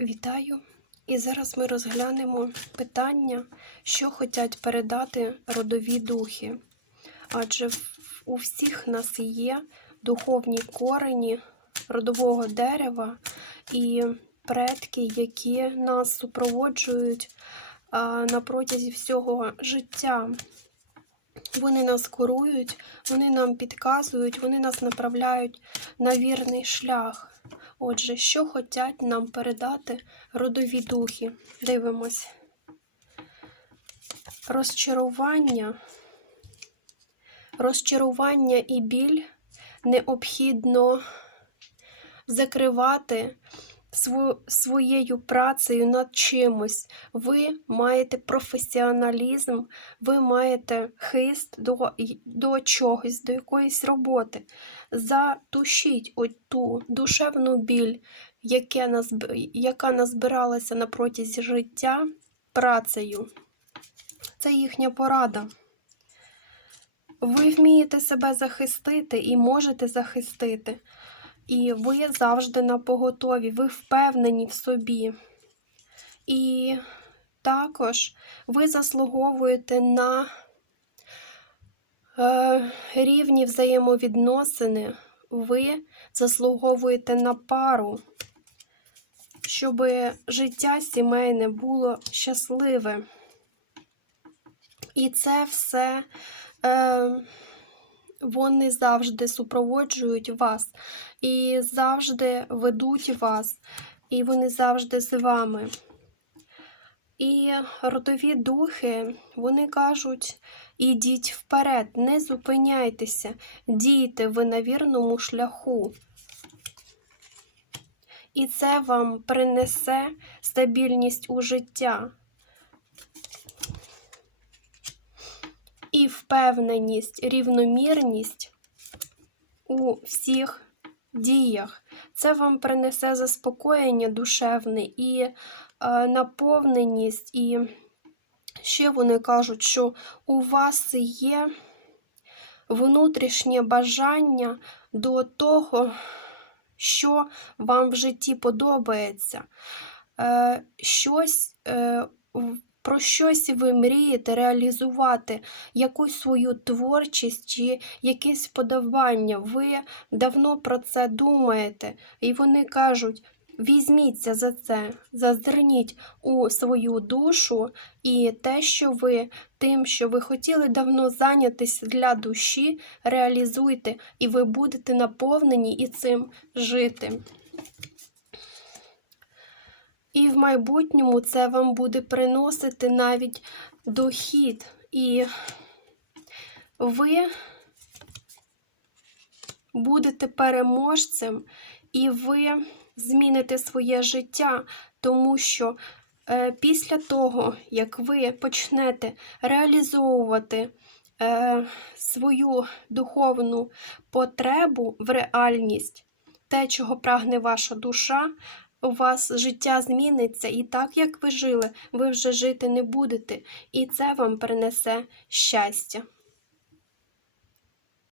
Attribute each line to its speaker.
Speaker 1: Вітаю! І зараз ми розглянемо питання, що хочуть передати родові духи. Адже у всіх нас є духовні корені родового дерева і предки, які нас супроводжують на протязі всього життя. Вони нас корують, вони нам підказують, вони нас направляють на вірний шлях. Отже, що хочуть нам передати родові духи? Дивимось. Розчарування. Розчарування і біль необхідно закривати своєю працею над чимось. Ви маєте професіоналізм, ви маєте хист до, до чогось, до якоїсь роботи. Затушіть ту душевну біль, яка назбиралася на протязі життя працею. Це їхня порада. Ви вмієте себе захистити і можете захистити. І ви завжди на поготові, ви впевнені в собі. І також ви заслуговуєте на е, рівні взаємовідносини, ви заслуговуєте на пару, щоб життя сімейне було щасливе. І це все е, вони завжди супроводжують вас і завжди ведуть вас, і вони завжди з вами. І родові духи, вони кажуть, ідіть вперед, не зупиняйтеся, дійте ви на вірному шляху. І це вам принесе стабільність у життя. І впевненість, рівномірність у всіх діях. Це вам принесе заспокоєння душевне і е, наповненість. І ще вони кажуть, що у вас є внутрішнє бажання до того, що вам в житті подобається. Е, щось, е, про щось ви мрієте реалізувати, якусь свою творчість чи якесь подавання. Ви давно про це думаєте, і вони кажуть: візьміться за це, зазирніть у свою душу і те, що ви тим, що ви хотіли давно зайнятися для душі, реалізуйте, і ви будете наповнені і цим жити. І в майбутньому це вам буде приносити навіть дохід. І ви будете переможцем, і ви зміните своє життя, тому що е, після того, як ви почнете реалізовувати е, свою духовну потребу в реальність, те, чого прагне ваша душа, у вас життя зміниться, і так, як ви жили, ви вже жити не будете, і це вам принесе щастя.